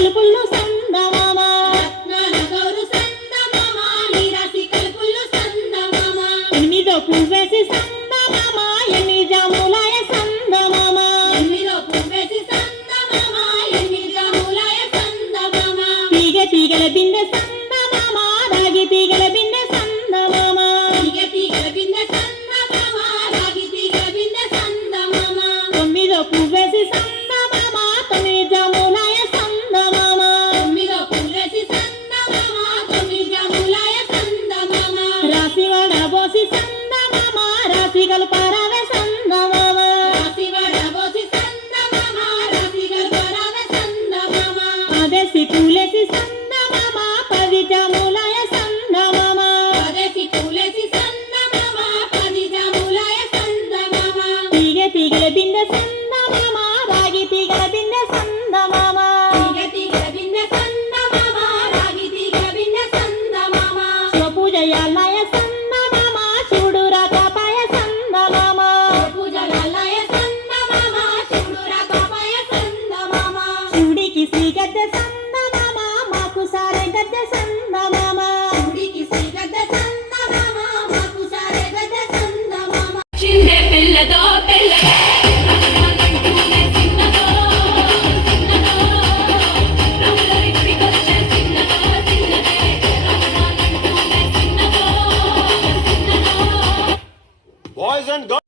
కలుపుల్లో సందమామ ఎనిమిదో పువ్వేసి సందమామ ఎన్ని జాములాయ సందమామ తీగ తీగల బిందె సందమామ రాగి తీగల బిందె సందమామ తొమ్మిదో పువ్వేసి సందమామ తొమ్మిది జాములాయ సందమామ రాసి వడబోసి సందమామ రాసి గల్పారావే సందమామ పదేసి పూలేసి సందమామ పది జాములాయ సందమామ తీగ తీగల బిందె సందమామ రాగి తీగల బిందె సందమామ శివపూజ యాలాయ సందమామ శివుడు రాకాపాయ సందమామ శివుడికి శ్రీ గద్దె సందమామ మాకు సారె గద్దె సందమామ చిన్న పిల్లదో పిల్లదో Boys and girls.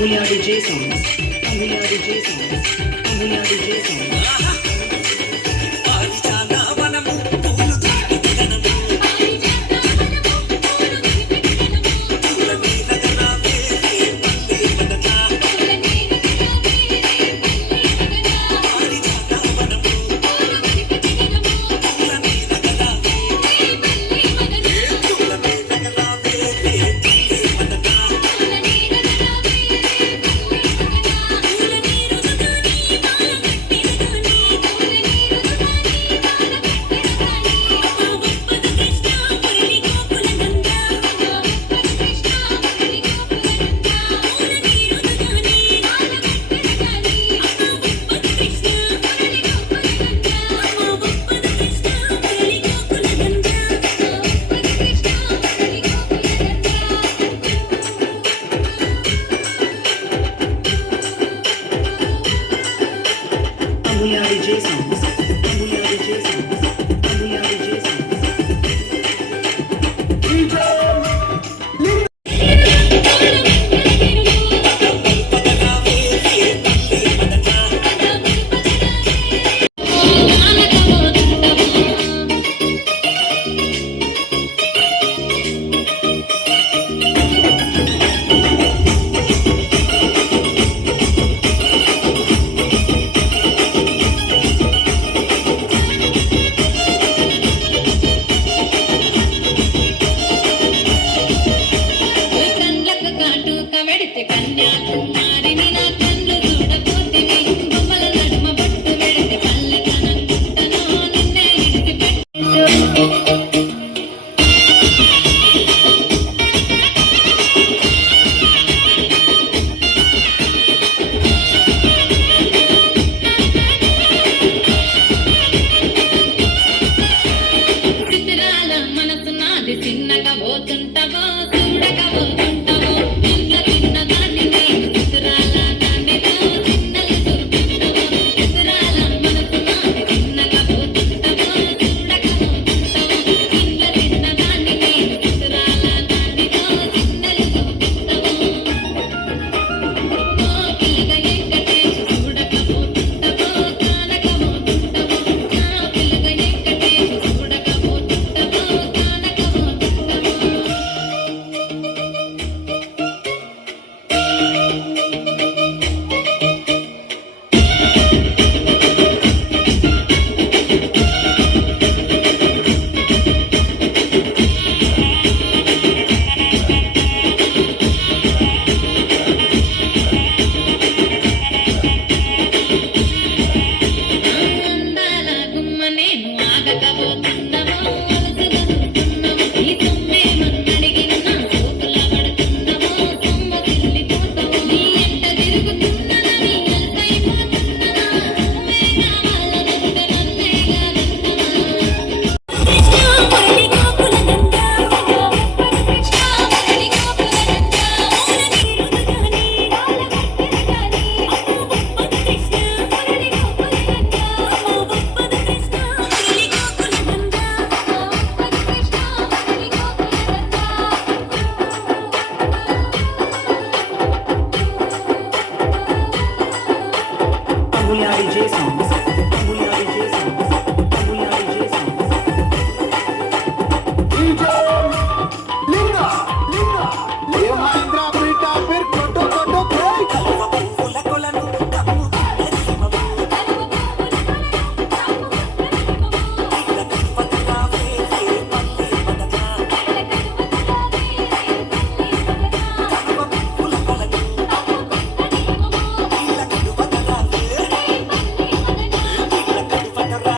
We are the J songs. We are the J songs. We are the J songs.